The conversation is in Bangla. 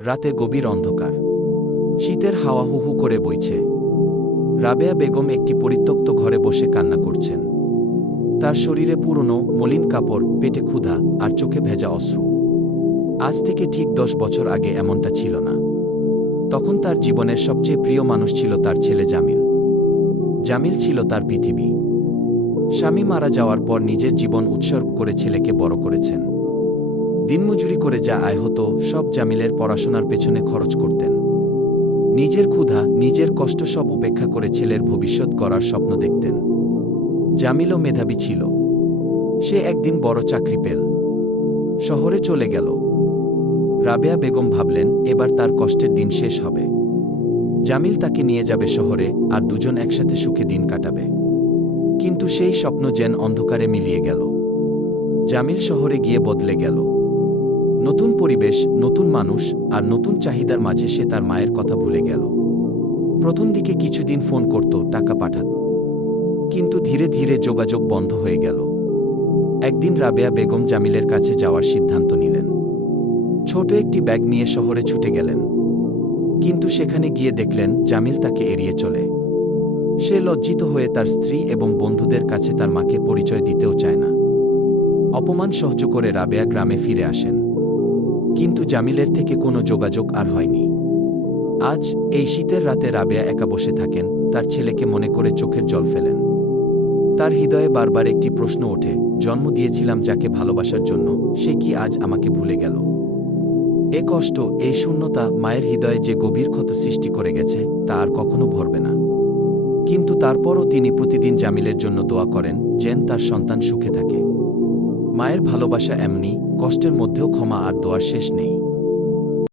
রাতে গভীর অন্ধকার। শীতের হাওয়া হু হু করে বইছে। রাবেয়া বেগম একটি পরিত্যক্ত ঘরে বসে কান্না করছেন। তার শরীরে পুরনো মলিন কাপড়, পেটে ক্ষুধা আর চোখে ভেজা অশ্রু। আজ থেকে ঠিক 10 বছর আগে এমনটা ছিল না। তখন তার জীবনের সবচেয়ে প্রিয় মানুষ ছিল তার ছেলে জামিল। জামিল ছিল তার পৃথিবী। স্বামী মারা যাওয়ার পর নিজের জীবন উৎসর্গ করে ছেলেকে বড় করেছেন। দিনমজুরি করে যা আয় হতো সব জামিলের পড়াশোনার পেছনে খরচ করতেন। নিজের ক্ষুধা, নিজের কষ্ট সব উপেক্ষা করে ছেলের ভবিষ্যৎ গড়ার স্বপ্ন দেখতেন। জামিলও মেধাবী ছিল। সে একদিন বড় চাকরি পেল। শহরে চলে গেল। রাবেয়া বেগম ভাবলেন এবার তার কষ্টের দিন শেষ হবে। জামিল তাকে নিয়ে যাবে শহরে, আর দুজন একসাথে সুখে দিন কাটাবে। কিন্তু সেই স্বপ্ন যেন অন্ধকারে মিলিয়ে গেল। জামিল শহরে গিয়ে বদলে গেল। নতুন পরিবেশ, নতুন মানুষ আর নতুন চাহিদার মাঝে সে তার মায়ের কথা ভুলে গেল। প্রথম দিকে কিছুদিন ফোন করত, টাকা পাঠাত। কিন্তু ধীরে ধীরে যোগাযোগ বন্ধ হয়ে গেল। একদিন রাবেয়া বেগম জামিলের কাছে যাওয়ার সিদ্ধান্ত নিলেন। ছোট একটি ব্যাগ নিয়ে শহরে ছুটে গেলেন। কিন্তু সেখানে গিয়ে দেখলেন জামিল তাকে এড়িয়ে চলে। সে লজ্জিত হয়ে তার স্ত্রী এবং বন্ধুদের কাছে তার মাকে পরিচয় দিতেও চায় না। অপমান সহ্য করে রাবেয়া গ্রামে ফিরে আসেন। কিন্তু জামিলের থেকে কোনো যোগাযোগ আর হয়নি। আজ এই শীতের রাতে রাবেয়া একা বসে থাকেন, তার ছেলেকে মনে করে চোখের জল ফেলেন। তার হৃদয়ে বারবার একটি প্রশ্ন ওঠে, জন্ম দিয়েছিলাম যাকে ভালোবাসার জন্য, সে কি আজ আমাকে ভুলে গেল? এ কষ্ট, এই শূন্যতা মায়ের হৃদয়ে যে গভীর ক্ষত সৃষ্টি করে গেছে তা আর কখনো ভরবে না। কিন্তু তারপরও তিনি প্রতিদিন জামিলের জন্য দোয়া করেন, যেন তার সন্তান সুখে থাকে। মায়ের ভালোবাসা এমনি, কষ্টের মধ্যেও ক্ষমা আর দোয়ার শেষ নেই।